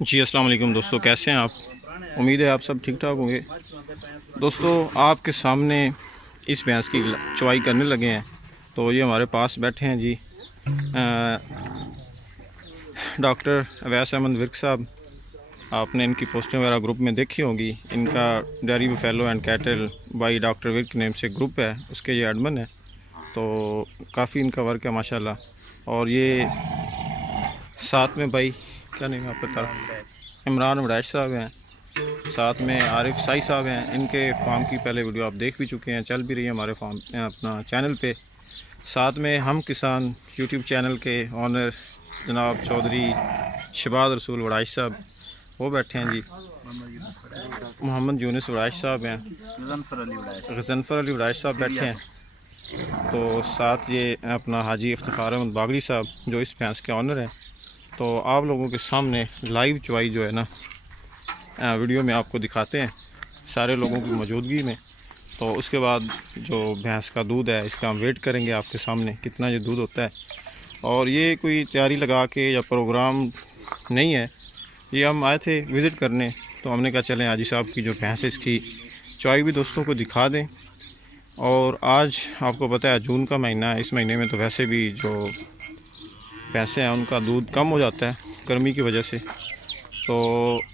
जी अस्सलाम वालेकुम दोस्तों, कैसे हैं आप? उम्मीद है आप सब ठीक ठाक होंगे। दोस्तों, आपके सामने इस भैंस की चवाई करने लगे हैं। तो ये हमारे पास बैठे हैं जी डॉक्टर अवैस अहमद विर्क साहब। आपने इनकी पोस्टें वगैरह ग्रुप में देखी होंगी। इनका dairy fellow and cattle by doctor Virk name से ग्रुप है, उसके ये एडमिन है। तो काफ़ी इनका वर्क है माशाल्लाह। और ये साथ में भाई, क्या नहीं है आपका तरफ, इमरान वड़ैच साहब हैं। साथ में आरिफ साई साहब हैं। इनके फार्म की पहले वीडियो आप देख भी चुके हैं, चल भी रही है हमारे फार्म अपना चैनल पे। साथ में हम किसान यूट्यूब चैनल के ऑनर जनाब चौधरी शबाद रसूल वड़ाइश साहब, वो बैठे हैं जी। मोहम्मद यूनुस वड़ाइश साहब हैं। गजनफर अली वड़ाइश साहब बैठे हैं। तो साथ ये अपना हाजी इफ्तिखार अहमद बागड़ी साहब, जो इस भैंस के ऑनर हैं। तो आप लोगों के सामने लाइव चवाई जो है ना, वीडियो में आपको दिखाते हैं सारे लोगों की मौजूदगी में। तो उसके बाद जो भैंस का दूध है, इसका हम वेट करेंगे आपके सामने कितना ये दूध होता है। और ये कोई तैयारी लगा के या प्रोग्राम नहीं है, ये हम आए थे विज़िट करने। तो हमने कहा चलें हाजी साहब की जो भैंस है, इसकी चवाई भी दोस्तों को दिखा दें। और आज आपको पता है जून का महीना है, इस महीने में तो वैसे भी जो भैंसें हैं उनका दूध कम हो जाता है गर्मी की वजह से। तो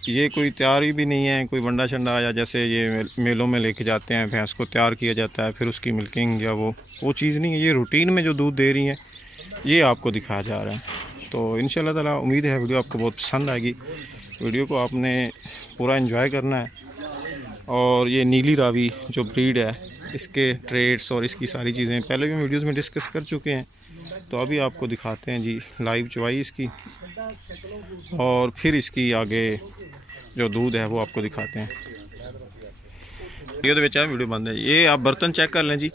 ये कोई तैयारी भी नहीं है, कोई वंडा शंडा, या जैसे ये मेलों में लेके जाते हैं भैंस को तैयार किया जाता है फिर उसकी मिल्किंग, या वो चीज़ नहीं है। ये रूटीन में जो दूध दे रही हैं ये आपको दिखाया जा रहा है। तो इंशाल्लाह ताला उम्मीद है वीडियो आपको बहुत पसंद आएगी। वीडियो को आपने पूरा एंजॉय करना है। और ये नीली रावी जो ब्रीड है, इसके ट्रेड्स और इसकी सारी चीज़ें पहले भी हम वीडियोज़ में डिस्कस कर चुके हैं। तो अभी आपको दिखाते हैं जी लाइव चवाई इसकी, और फिर इसकी आगे जो दूध है वो आपको दिखाते हैं। ये तो बेचारा वीडियो बंद है। ये आप बर्तन चेक कर लें जी।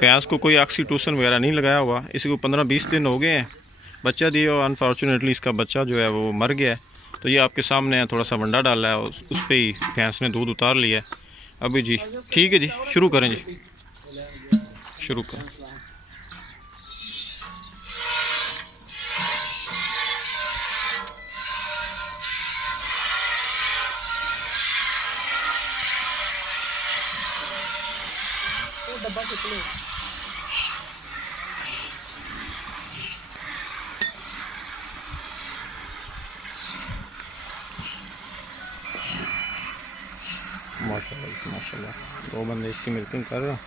भैंस को कोई ऑक्सीटोसिन वगैरह नहीं लगाया हुआ, इसी को 15-20 दिन हो गए हैं बच्चा दिए, और अनफॉर्चुनेटली इसका बच्चा जो है वो मर गया है। तो ये आपके सामने है, थोड़ा सा वंडा डाला है, उस पर ही भैंस ने दूध उतार लिया है अभी जी। ठीक है जी, शुरू करें जी, शुरू करें। डब्बा कितने माशाल्लाह माशाल्लाह, दो बंदे इसकी मिल्किंग कर रहे हैं।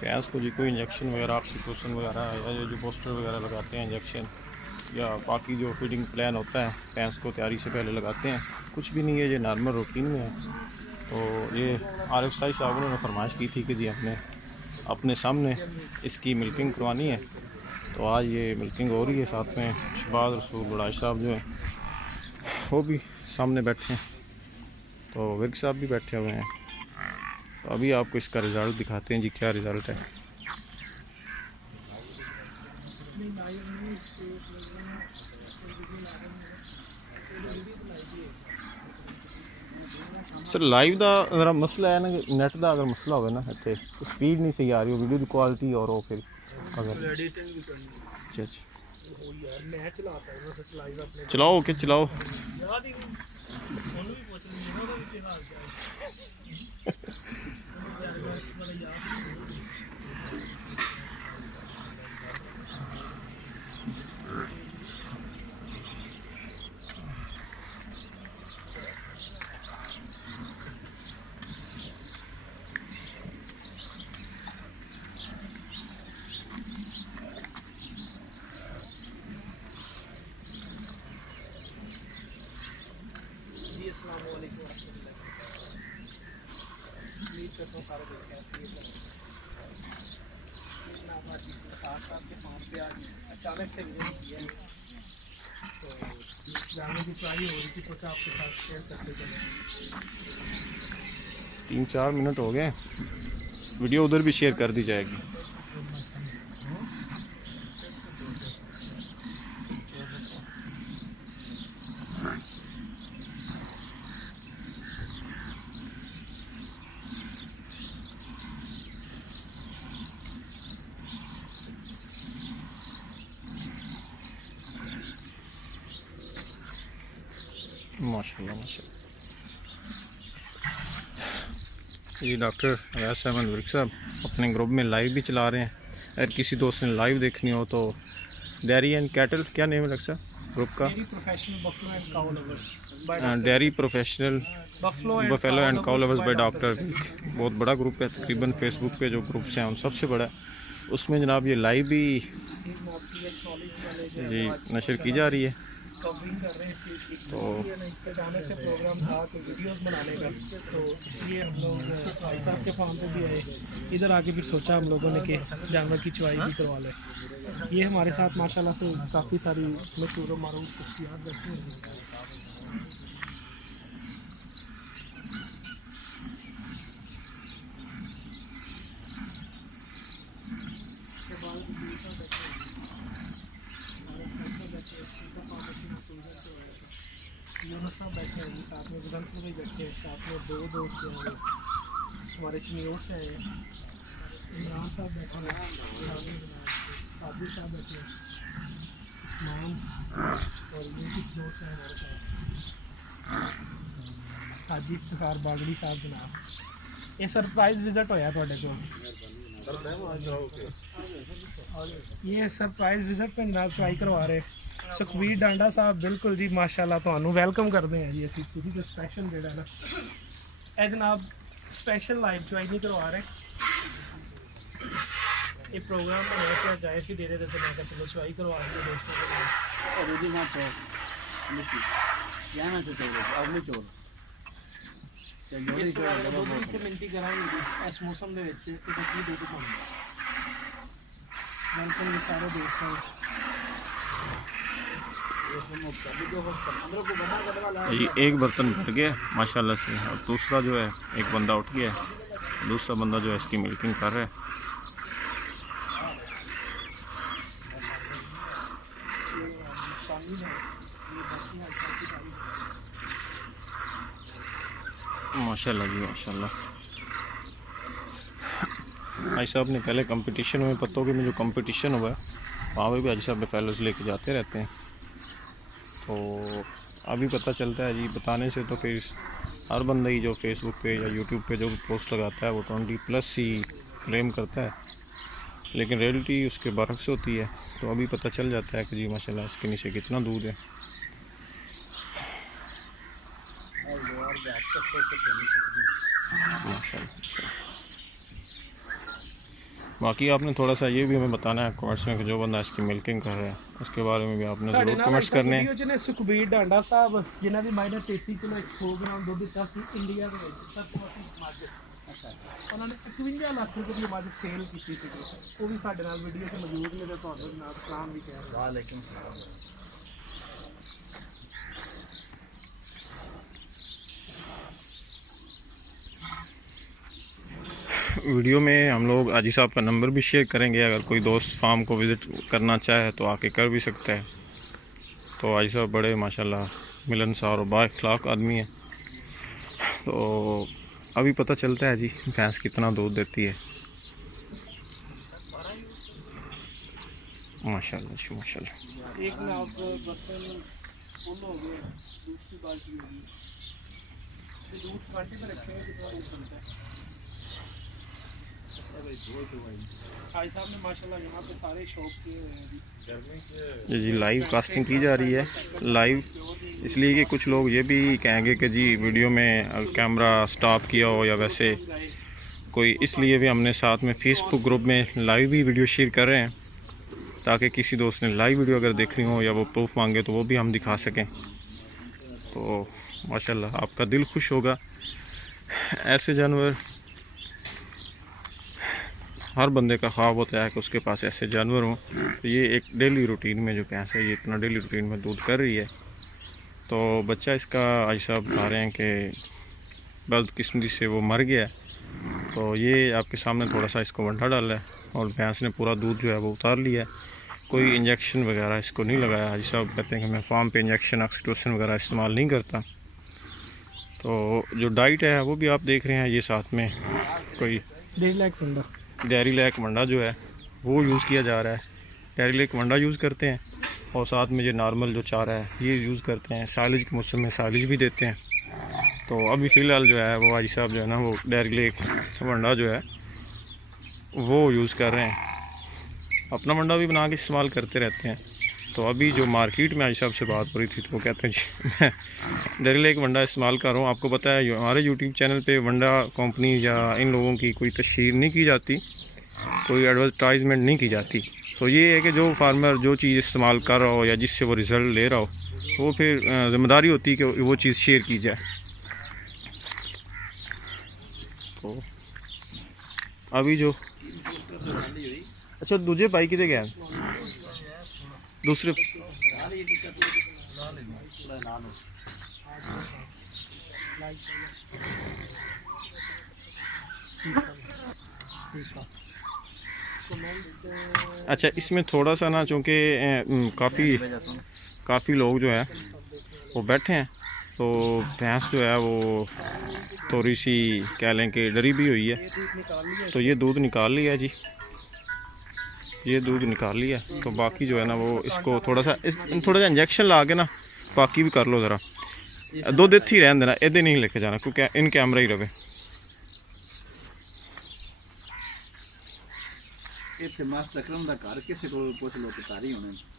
भैंस को जी कोई इंजेक्शन वगैरह, ऑक्सीटोसिन वगैरह, या ये जो पोस्टर वगैरह लगाते हैं इंजेक्शन, या बाकी जो फीडिंग प्लान होता है भैंस को तैयारी से पहले लगाते हैं, कुछ भी नहीं है। ये नॉर्मल रूटीन में है। तो ये आरिफ साई साहब उन्होंने फरमाइश की थी कि जी हमने अपने सामने इसकी मिल्किंग करवानी है। तो आज ये मिल्किंग हो रही है। साथ में शबाद रसूल वड़ाइश साहब जो हैं वो भी सामने बैठे हैं। तो विर्क साहब भी बैठे हुए हैं। तो अभी आपको इसका रिज़ल्ट दिखाते हैं जी, क्या रिज़ल्ट है। सर लाइव का मेरा मसला है ना, नैट का अगर मसला हो ना इतने तो स्पीड नहीं सही आ रही हो, वीडियो की क्वालिटी, और वो फिर अगर अच्छा चलाओ, ओके चलाओ। जनाब आज खास साहब के फार्म पे आज अचानक से विजिट किया है, तो जानने की ट्राई हो रही थी, सोचा आपके साथ शेयर करते चले। 3-4 मिनट हो गए, वीडियो उधर भी शेयर कर दी जाएगी। माशाल्लाह माशाल्लाह। ये डॉक्टर अवैस अहमद विर्क साहब अपने ग्रुप में लाइव भी चला रहे हैं। अगर किसी दोस्त ने लाइव देखनी हो तो डेयरी एंड कैटल, क्या नेम है डॉक्टर साहब ग्रुप का? Dairy professional buffalo and cow lovers, dairy professional buffalo and cow lovers by doctor. बहुत बड़ा ग्रुप है, तकरीबन फेसबुक पे जो ग्रुप्स हैं उन सबसे बड़ा है। उसमें जनाब ये लाइव भी जी नशर की जा रही है। कवरिंग कर रहे हैं इस चीज़ की, तो अचानक से प्रोग्राम था तो वीडियोस बनाने का, तो इसलिए हम लोग भाई साहब के फार्म पे भी आए, इधर आके फिर सोचा हम लोगों ने कि जानवर की चुवाई भी करवा लें। ये हमारे साथ माशाल्लाह से काफ़ी सारी मशहूर मारूफ शख्सियात बैठी हुई हैं। यूनुस साहब बैठे हैं, साथ में बुलंद भी बैठे हैं, साथ में दो दोस्त हैं हमारे चिन्योर से आए हैं। इमरान साहब बैठे हैं, साबिर साहब बैठे हैं, इस्मान और ये कुछ दोस्त हैं हमारे साथ, हाजी इफ्तिखार बागड़ी साहब जनाब। ये सरप्राइज विजिट होया थोड़े को, ये सरप्राइज विजिट पे जनाब चुवाई करवा रहे सुखबीर डांडा साहब। बिल्कुल जी माशाल्लाह, ਤੁਹਾਨੂੰ वेलकम करते हैं जी। ਅਸੀਂ ਤੁਸੀਂ तो स्पैशल ਜਿਹੜਾ ना ਇਹ जनाब स्पैशल लाइव चुवाई नहीं करवा रहे, ये प्रोग्राम बनाया क्या जाए सी दे रहे थे, तो मैं चलो चुवाई करवा दिए दोस्तों के साथ। मिनती करांगे इस मौसम ਦੇ ਵਿੱਚ ਕਿ ਤੁਸੀਂ ਦੁੱਧ ਪਾਉਂਦੇ वेलकम सारे दोस्तों। ये एक बर्तन भर गया माशाल्लाह से, और दूसरा जो है एक बंदा उठ गया है, दूसरा बंदा जो है इसकी मिल्किंग कर रहा है। माशाल्लाह जी माशाल्लाह। हाजी साहब ने पहले कंपटीशन में, पत्तों के में जो कंपटीशन हुआ है वहाँ पे भी हाजी साहब फेलोज लेके जाते रहते हैं, तो अभी पता चलता है जी बताने से। तो फिर हर बंदा ही जो फेसबुक पे या यूट्यूब पे जो पोस्ट लगाता है वो 20+ ही क्लेम करता है, लेकिन रियलिटी उसके बरक्स होती है। तो अभी पता चल जाता है कि जी माशाल्लाह इसके नीचे कितना दूध है। माशाल्लाह। बाकी आपने थोड़ा सा ये भी हमें बताना है कमेंट्स में कि जो बंदा इसकी मिल्किंग कर रहा है उसके बारे में भी आपने ज़रूर कमेंट्स करने हैं। वीडियो च ने सुखबीर डांडा साहब जिन्हां दी माइनस 33 किलो 100 ग्राम दुੱਧ ਦਿੱਤਾ ਸੀ ਇੰਡੀਆ ਦੇ ਵਿੱਚ ਸਭ ਤੋਂ ਵੱਡੀ ਮੱਝ। ਉਹਨਾਂ ਨੇ 51 ਲੱਖ ਰੁਪਏ ਦੀ ਮੱਝ ਸੇਲ ਕੀਤੀ ਸੀ, ਉਹ ਵੀ ਸਾਡੇ ਨਾਲ ਵੀਡੀਓ 'ਚ ਮੌਜੂਦ ਨੇ, ਤੇ ਤੁਹਾਨੂੰ ਜਨਾਬ ਸਲਾਮ ਵੀ ਕਹਿ ਰਹੇ। ਵਾਲੇਕੁਮ ਸਲਾਮ। वीडियो में हम लोग हाजी साहब का नंबर भी शेयर करेंगे, अगर कोई दोस्त फार्म को विज़िट करना चाहे तो आके कर भी सकता है। तो हाजी साहब बड़े माशाल्लाह मिलनसार और बाअखलाक आदमी है। तो अभी पता चलता है जी भैंस कितना दूध देती है। माशाल्लाह जी माशाल्लाह। एक नाव बर्तन फुल हो गए, दूसरी बाल्टी हो गई, दूध बाल्टी में रखे हैं, कितना दूध बनता है। भाई साहब ने माशाल्लाह यहाँ पे सारे शौक किए हुए हैं जी। लाइव कास्टिंग की जा रही है, लाइव इसलिए कि कुछ लोग ये भी कहेंगे कि जी वीडियो में कैमरा स्टॉप किया हो या वैसे कोई, इसलिए भी हमने साथ में फेसबुक ग्रुप में लाइव भी वीडियो शेयर कर रहे हैं, ताकि किसी दोस्त ने लाइव वीडियो अगर देखनी हो या वो प्रूफ मांगे तो वो भी हम दिखा सकें। तो माशाल्लाह आपका दिल खुश होगा। ऐसे जानवर हर बंदे का ख्वाब होता है कि उसके पास ऐसे जानवर हों। तो ये एक डेली रूटीन में जो भैंस है ये इतना डेली रूटीन में दूध कर रही है। तो बच्चा इसका आज साहब बता रहे हैं कि बदकिस्मती से वो मर गया है। तो ये आपके सामने थोड़ा सा इसको वंडा डाला है और भैंस ने पूरा दूध जो है वो उतार लिया है। कोई इंजेक्शन वगैरह इसको नहीं लगाया। हाजी साहब कहते हैं कि मैं फार्म पे इंजेक्शन ऑक्सीटोसिन वगैरह इस्तेमाल नहीं करता। तो जो डाइट है वो भी आप देख रहे हैं, ये साथ में कोई डेयरी लैक वंडा जो है वो यूज़ किया जा रहा है। डेयरी लैक वंडा यूज़ करते हैं और साथ में जो नॉर्मल जो चारा है ये यूज़ करते हैं। साइलेज के मौसम में साइलेज भी देते हैं। तो अभी फ़िलहाल जो है वो हाजी साहब जो है ना वो डेयरी लैक वंडा जो है वो यूज़ कर रहे हैं। अपना वंडा भी बना के इस्तेमाल करते रहते हैं। तो अभी जो मार्केट में हाजी साहब से बात हो रही थी तो वो कहते हैं जी मैं डेयरी लैक वंडा इस्तेमाल कर रहा हूँ। आपको पता है हमारे यूट्यूब चैनल पे वंडा कंपनी या इन लोगों की कोई तशहीर नहीं की जाती, कोई एडवर्टाइजमेंट नहीं की जाती। तो ये है कि जो फार्मर जो चीज़ इस्तेमाल कर रहा हो या जिससे वो रिज़ल्ट ले रहा हो वो फिर ज़िम्मेदारी होती है कि वो चीज़ शेयर की जाए। तो अभी जो अच्छा दूजे भाई कितने गए दूसरे अच्छा इसमें थोड़ा सा ना चूँकि काफ़ी लोग जो है वो बैठे हैं तो भैंस जो है वो थोड़ी सी कह लें कि डरी भी हुई है। तो ये दूध निकाल लिया जी, ये दूध निकाल लिया। तो बाकी जो है ना वो इसको थोड़ा सा इंजेक्शन ला के ना बाकी भी कर लो ज़रा। दुध इत्थे ही रहन देना, इधर नहीं लेके जाना क्योंकि इन कैमरा ही रवे।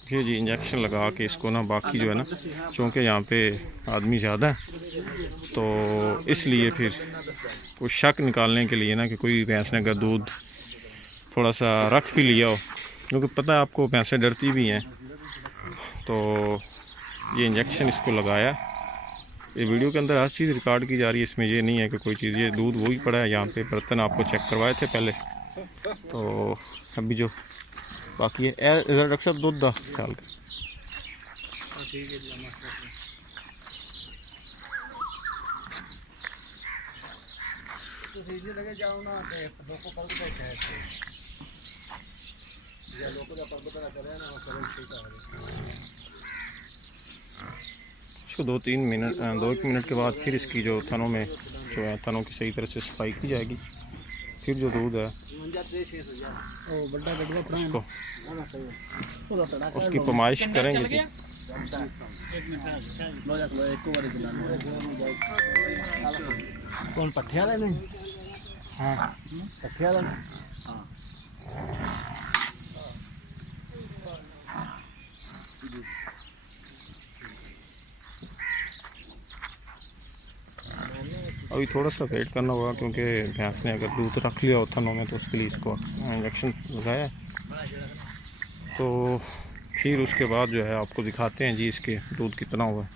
जी जी इंजेक्शन लगा के इसको ना बाकी जो है ना चूँकि यहाँ पे आदमी ज़्यादा है तो इसलिए फिर कुछ शक निकालने के लिए ना कि कोई भैंस ने अगर दूध थोड़ा सा रख भी लिया हो, क्योंकि पता है आपको भैंसें डरती भी हैं। तो ये इंजेक्शन इसको लगाया। ये वीडियो के अंदर हर चीज़ रिकॉर्ड की जा रही है, इसमें ये नहीं है कि कोई चीज़। ये दूध वही पड़ा है यहाँ पे, बर्तन आपको चेक करवाए थे पहले। तो अभी जो बाकी है डॉक्टर साहब दूध 10 साल का इसको 2-3 मिनट 2-1 मिनट के बाद फिर इसकी जो थनों में जो है थनों की सही तरह से सफाई की जाएगी। फिर जो दूध है उसकी पमाइश करेंगे जी। कौन पट्ठे वाले ने? हाँ पट्ठे वाला हाँ। अभी थोड़ा सा वेट करना होगा क्योंकि भैंस ने अगर दूध रख लिया हो थनों में तो उसके लिए इसको इंजेक्शन लगाया। तो फिर उसके बाद जो है आपको दिखाते हैं जी इसके दूध कितना हुआ।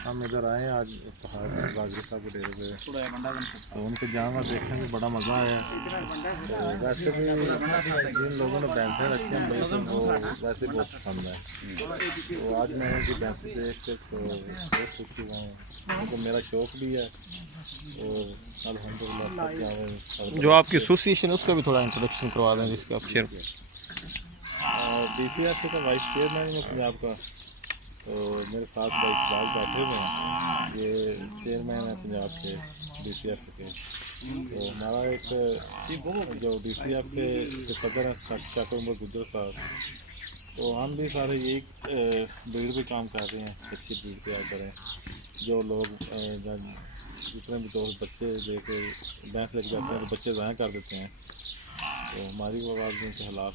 हम इधर आए आज बागरी साहब के डेरे पे तो उनके जानवर देखने में बड़ा मज़ा आया। वैसे भी जिन लोगों ने भैंसें रखी हैं मुझे तो वो वैसे बहुत पसंद है। तो आज मैं उनकी भैंसें देख के तो बहुत खुशी हुआ हूँ, तो मेरा शौक़ भी है। और अल्हम्दुलिल्लाह जो आपकी एसोसिएशन है उसका भी थोड़ा इंट्रोडक्शन करवा दें जिसका आप चेयर DCF का वाइस चेयरमैन है पंजाब का। तो मेरे साथ भाई इकबाल बैठे हुए हैं, ये चेयरमैन है पंजाब के DCF के। तो हमारा एक जो DCF के सदर हैं शाकिर उमर गुजर साहब, तो हम भी सारे यही ब्रीड पे काम कर रहे हैं, अच्छी ब्रीड तैयार करें। जो लोग जितने भी दोस्त बच्चे लेके भैंस लेके जाते हैं तो बच्चे ज़ाया कर देते हैं। तो हमारी वो आवाज़ उनके खिलाफ,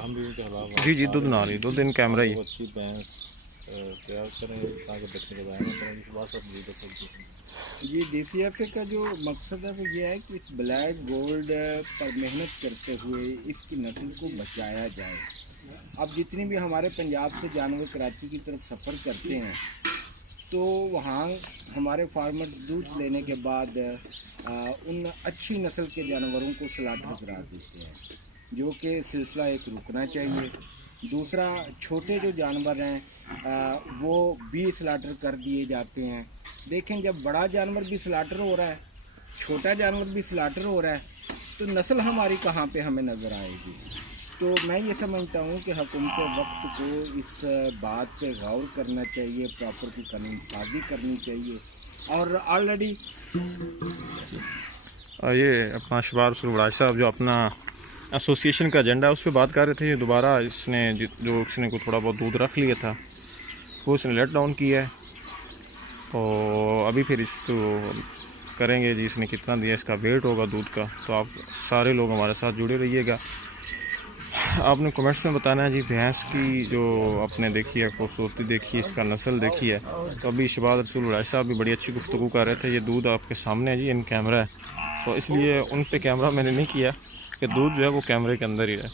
हम भी उनके खिलाफ जी जी दूध ना रही दूध इन कैमरा ही अच्छी भैंस तैयार करें ताकि बच्चे को ज़ाया ना करें। इस बात पर ये DCF का जो मकसद है वो ये है कि इस ब्लैक गोल्ड पर मेहनत करते हुए इसकी नस्ल को बचाया जाए। अब जितनी भी हमारे पंजाब से जानवर कराची की तरफ सफ़र करते हैं तो वहाँ हमारे फार्मर दूध लेने के बाद उन अच्छी नस्ल के जानवरों को स्लाटर करा देते हैं, जो कि सिलसिला एक रुकना चाहिए। दूसरा, छोटे जो जानवर हैं वो भी स्लाटर कर दिए जाते हैं। देखें, जब बड़ा जानवर भी स्लाटर हो रहा है, छोटा जानवर भी स्लाटर हो रहा है, तो नस्ल हमारी कहाँ पे हमें नज़र आएगी। तो मैं ये समझता हूँ कि हुकूमत वक्त को इस बात पे गौर करना चाहिए, प्रॉपर की कानून साजी करनी चाहिए। और ऑलरेडी ये अपना शबार सुरवराज साहब जो अपना एसोसिएशन का एजेंडा है उस पर बात कर रहे थे। ये दोबारा इसने जो इसने को थोड़ा बहुत दूध रख लिया था वो इसने लेट डाउन किया है, और अभी फिर इसको करेंगे जी इसने कितना दिया, इसका वेट होगा दूध का। तो आप सारे लोग हमारे साथ जुड़े रहिएगा। आपने कमेंट्स में बताना है जी भैंस की जो आपने देखी है, खूबसूरती देखी, इसका नस्ल देखी है। तो अभी शबाज रसूल राज साहब भी बड़ी अच्छी गुफ्तगू कर रहे थे। ये दूध आपके सामने है जी, इन कैमरा है, तो इसलिए उन पे कैमरा मैंने नहीं किया कि दूध जो है वो कैमरे के अंदर ही रहे।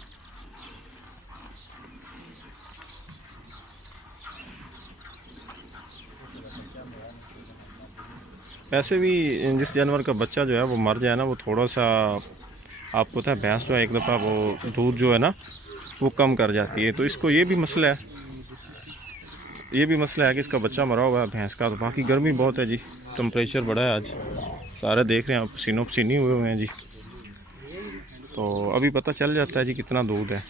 वैसे भी जिस जानवर का बच्चा जो है वो मर जाए ना, वो थोड़ा सा, आपको पता है भैंस जो है एक दफ़ा वो दूध जो है ना वो कम कर जाती है। तो इसको ये भी मसला है, ये भी मसला है कि इसका बच्चा मरा हुआ है भैंस का। तो बाकी गर्मी बहुत है जी, टेम्परेचर बढ़ा है आज, सारे देख रहे हैं आप, पसीनो पसीनी हुए हैं जी। तो अभी पता चल जाता है जी कितना दूध है।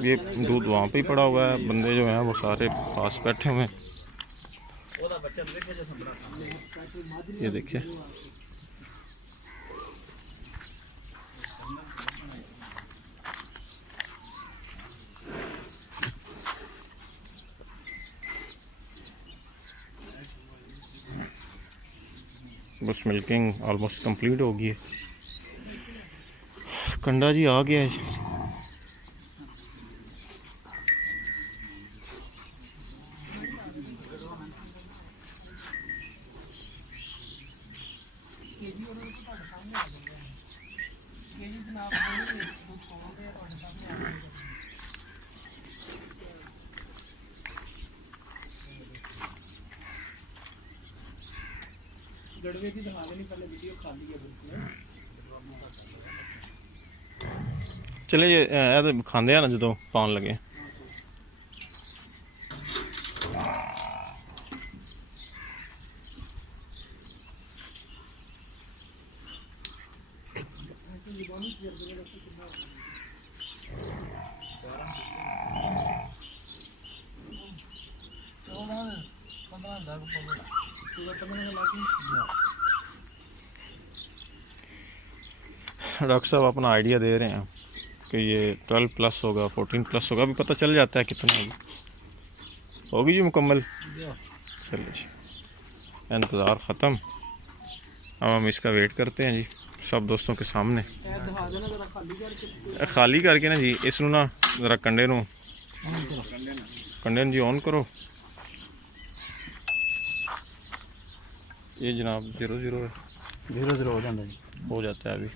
ये दूध वहाँ पे ही पड़ा हुआ है, बंदे जो हैं वो सारे पास बैठे हुए हैं। ये देखिए, बस मिल्किंग ऑलमोस्ट कंप्लीट हो गई है। कंडा जी आ गया है। गड़वे की दिखा देनी पहले, वीडियो खाली है बिल्कुल। चले ये खाते हैं ना जो पान लगे। डॉक्टर साहब अपना आइडिया दे रहे हैं कि ये 12 प्लस होगा, 14 प्लस होगा, अभी पता चल जाता है कितना होगी जी मुकम्मल। चलिए जी, इंतज़ार ख़त्म, अब हम इसका वेट करते हैं जी सब दोस्तों के सामने। खाली करके ना जी इसनू ना ज़रा कंडे नू जी ऑन करो। ये जनाब 00 है, 00 हो जाता है, हो जाता है अभी।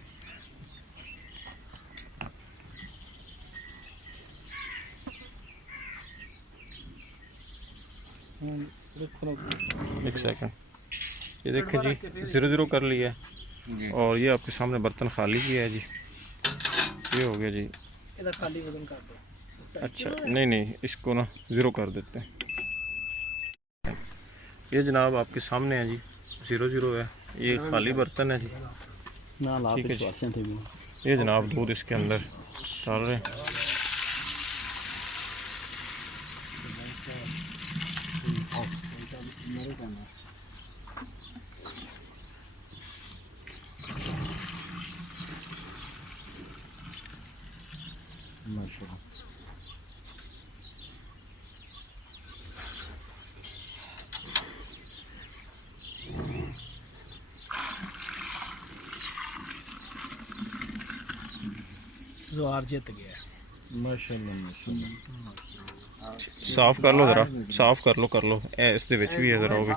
एक सेकंड, ये देखें जी 00 कर लिया है, और ये आपके सामने बर्तन खाली किया है जी। ये हो गया जी, इधर खाली वजन कर दो। अच्छा नहीं इसको ना 0 कर देते हैं। ये जनाब आपके सामने है जी 00 है, ये खाली बर्तन है जी। ठीक है जी, ये जनाब दूध इसके अंदर डाल रहे हैं। ज़ोहार जीत गया। माशाल्लाह माशाल्लाह। साफ कर लो ज़रा, साफ कर लो, इस दे विच भी है ज़रा वो भी।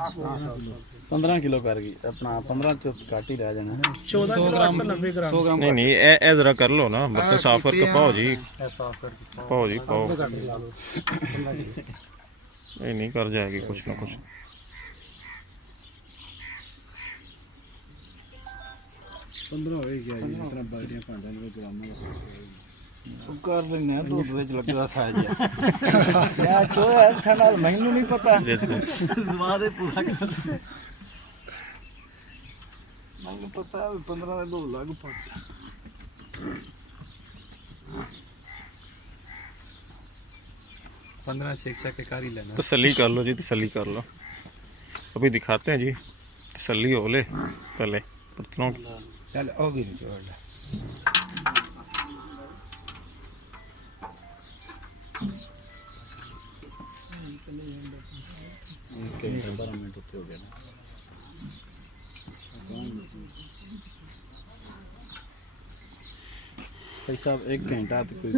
15 किलो कर गई अपना 15 तो काट ही रह जाना 14 किलो 890 ग्राम। नहीं नहीं ए ज़रा कर लो ना, बर्तन साफ करके पाओ जी, पाओ जी पाओ। नहीं कर जाएगी कुछ ना कुछ। 15 हो गया जी, जिस तरह बाल्टियां भांडे में ग्राम कर लेना दूध ਵਿੱਚ ਲੱਗਾ ਖਾ ਜਾ ਯਾ ਚੋਇਆ ਇੱਥੇ ਨਾਲ ਮੈਨੂੰ ਨਹੀਂ ਪਤਾ ਦਵਾ ਦੇ ਪੂਰਾ ਕਰ ਮੈਨੂੰ ਪਤਾ 15 ਦੇ 2 ਲੱਗ ਪਾ 15 शेख के कार ही लेना। तसल्ली कर लो जी, तसल्ली कर लो। अभी दिखाते हैं जी, तसल्ली हो ले पहले बर्तनों की। चल होगी निचोड़ ले। Okay, 12 मिनट हो गया ना। भाई साहब 1 घंटा तो कोई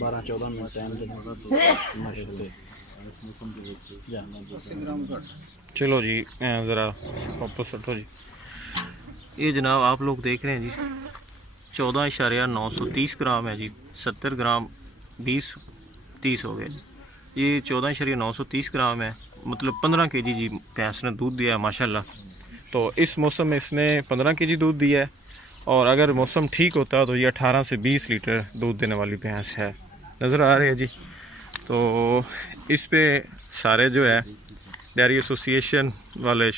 12-14 मिनट टाइम देगा तो माशाल्लाह इस मौसम के ਵਿੱਚ ਜਾਣਾ 80 ग्राम घट। चलो जी ज़रा वापस हटो जी। ये जनाब आप लोग देख रहे हैं जी 14.930 ग्राम है जी। 70 ग्राम 20-30 हो गए। ये 14.930 ग्राम है, मतलब 15 kg जी भैंस ने दूध दिया है माशाल्लाह। तो इस मौसम में इसने 15 kg दूध दिया है, और अगर मौसम ठीक होता तो ये 18 से 20 लीटर दूध देने वाली भैंस है। नज़र आ रही है जी। तो इस पे सारे जो है डेयरी एसोसिएशन वाले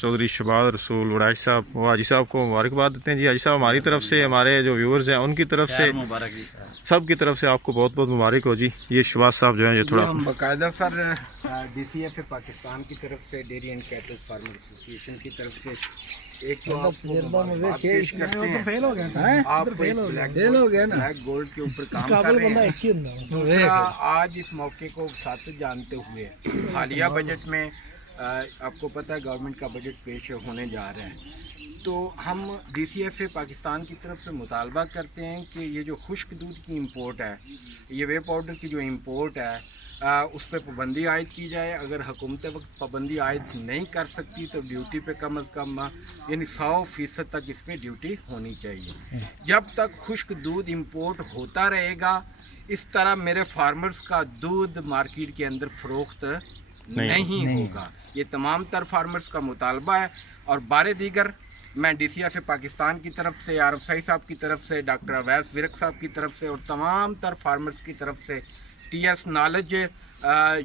चौधरी शबाद रसूल वड़ाइश साहब, वो हाजी साहब को मुबारकबाद देते हैं जी। हाजी साहब हमारी तरफ से, हमारे जो व्यूअर्स हैं उनकी तरफ से, सब की तरफ से आपको बहुत बहुत मुबारक हो जी। ये शबाद साहब जो है ये थोड़ा हम बाकायदा सर DCFA पाकिस्तान की तरफ से, dairy and cattle farmer association की तरफ से एक तो आप पेश करते हैं, फेल हो गया आप ब्लैक गोल्ड के ऊपर काम कर रहे हैं। दूसरा, आज इस मौके को साथ जानते हुए हालिया बजट में आपको पता है गवर्नमेंट का बजट पेश होने जा रहा है, तो हम DCFA पाकिस्तान की तरफ से मुतालबा करते हैं कि ये जो खुश्क दूध की इंपोर्ट है, ये वे पाउडर की जो इंपोर्ट है उस पर पाबंदी आयद की जाए। अगर हुकूमत वक्त पाबंदी आयद नहीं कर सकती तो ड्यूटी पे कम अज़ कम यानी 100% तक इस पर ड्यूटी होनी चाहिए। जब तक खुश्क दूध इंपोर्ट होता रहेगा, इस तरह मेरे फार्मर्स का दूध मार्केट के अंदर फ़रोख्त नहीं होगा। ये तमाम तर फार्मर्स का मुतालबा है। और बारे दीगर मैं DCFA पाकिस्तान की तरफ से, RFI साहब की तरफ से, डॉक्टर अवैस विरक साहब की तरफ से और तमाम तर फार्मर्स की तरफ से, TS नॉलेज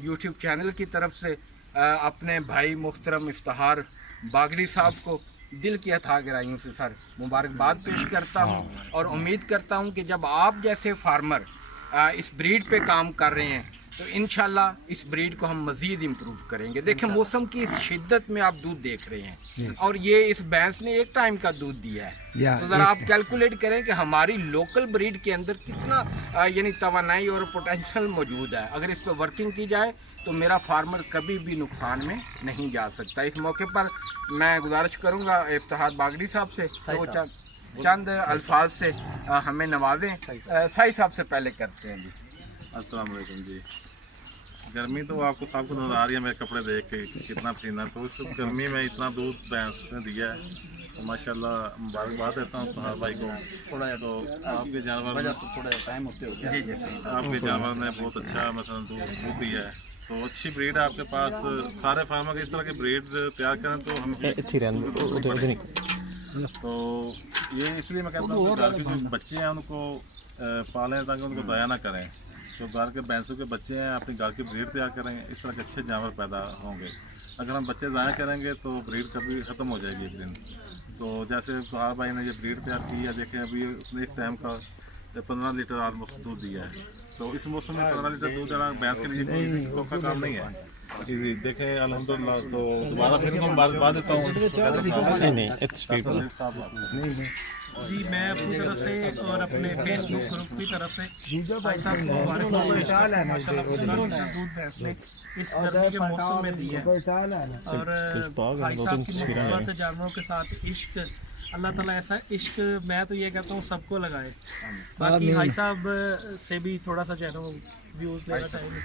यूट्यूब चैनल की तरफ से अपने भाई मुख्तरम इफ्तिखार बागड़ी साहब को दिल की अथाह गहराइयों से सर मुबारकबाद पेश करता हूँ। और उम्मीद करता हूँ कि जब आप जैसे फार्मर इस ब्रीड पे काम कर रहे हैं तो इंशाल्लाह इस ब्रीड को हम मज़ीद इम्प्रूव करेंगे। देखें मौसम की इस शिद्दत में आप दूध देख रहे हैं, और ये इस भैंस ने एक टाइम का दूध दिया है, तो ज़रा आप कैलकुलेट करें कि हमारी लोकल ब्रीड के अंदर कितना यानी तवानाई और पोटेंशियल मौजूद है। अगर इस पर वर्किंग की जाए तो मेरा फार्मर कभी भी नुकसान में नहीं जा सकता। इस मौके पर मैं गुजारिश करूँगा इफ्तिखार बागड़ी साहब से तो चंद अल्फाज से हमें नवाजें। साई साहब से पहले करते हैं जी। अस्सलाम वालेकुम जी। गर्मी तो आपको सबको नजर आ रही है, मेरे कपड़े देख के कितना पसीना, तो उस गर्मी में इतना दूध भैंस ने दिया है तो माशाल्लाह मुबारकबाद देता हूँ हर भाई को। थोड़ा तो आपके जानवर थोड़ा टाइम होते हो आपके जानवर ने बहुत अच्छा मतलब दूध दिया है, तो अच्छी ब्रीड है आपके पास। सारे फार्मर इस तरह की ब्रीड तैयार करें तो हम तो ये इसलिए मैं कहता हूँ घर के जो बच्चे हैं उनको पालें ताकि उनको दया ना करें। तो घर के भैंसों के बच्चे हैं, अपने घर की ब्रीड तैयार करें, इस तरह के अच्छे जानवर पैदा होंगे। अगर हम बच्चे ज़ाया करेंगे तो ब्रीड कभी ख़त्म हो जाएगी एक दिन। तो जैसे सुहार भाई ने ये ब्रीड तैयार की है, देखें अभी उसने एक टाइम का 15 लीटर ऑलमोस्ट दूध दिया है। तो इस मौसम में 15 लीटर दूध देना भैंस के लिए कोई सौखा काम नहीं है। इजी देखें अल्हम्दुलिल्लाह। तो दोबारा फिर मैं बात देता हूँ जी। मैं अपनी तरफ से और अपने फेसबुक ग्रुप की तरफ से भाई साहब को मुबारकबाद पेश करता हूं। माशाल्लाह दूध भैंस ने इस गर्मी के मौसम में दी है, और भाई साहब की मोहब्बत जानवरों के साथ इश्क, अल्लाह ताला ऐसा इश्क मैं तो ये कहता हूँ सबको लगाए। बाकी भाई साहब से भी थोड़ा सा जो है ना व्यूज़ लेना चाहेंगे।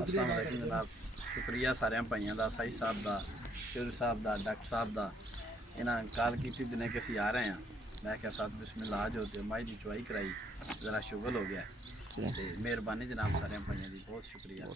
अस्सलाम वालेकुम जनाब, शुक्रिया सारे भाइयों का, साई साहब का, शेर साहब का, डॉक्टर साहब का। इन्हें कॉल की दिने कि असी आ रहे हैं, मैं क्या साथ बिस्मिल्लाह जो तो माई की चुवाई कराई, ज़रा शुगल हो गया। तो मेहरबानी जनाब सारे भाइयों की, बहुत शुक्रिया।